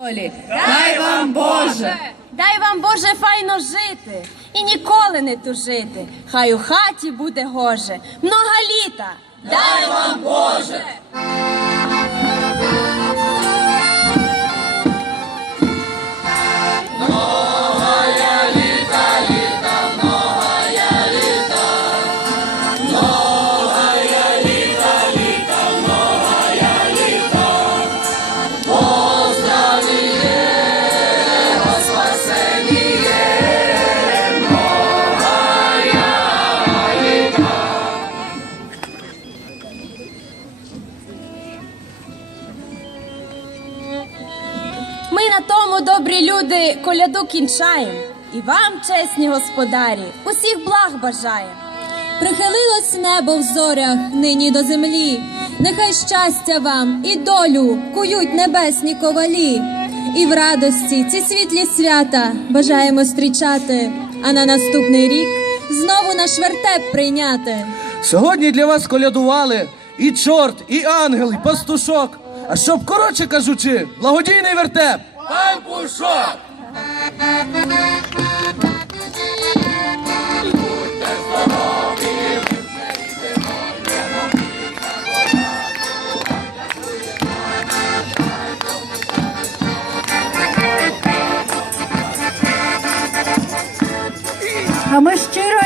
Дай вам Боже! Дай вам Боже файно жити і ніколи не тужити. Хай у хаті буде гоже. Много літа. Дай вам Боже! На тому, добрі люди, коляду кінчаємо. І вам, чесні господарі, усіх благ бажаємо. Прихилилось небо в зорях нині до землі. Нехай щастя вам і долю кують небесні ковалі. І в радості ці світлі свята бажаємо зустрічати, а на наступний рік знову наш вертеп прийняти. Сьогодні для вас колядували і чорт, і ангел, і пастушок. А щоб коротше кажучи, благодійний вертеп. Пампушок! А ми щиро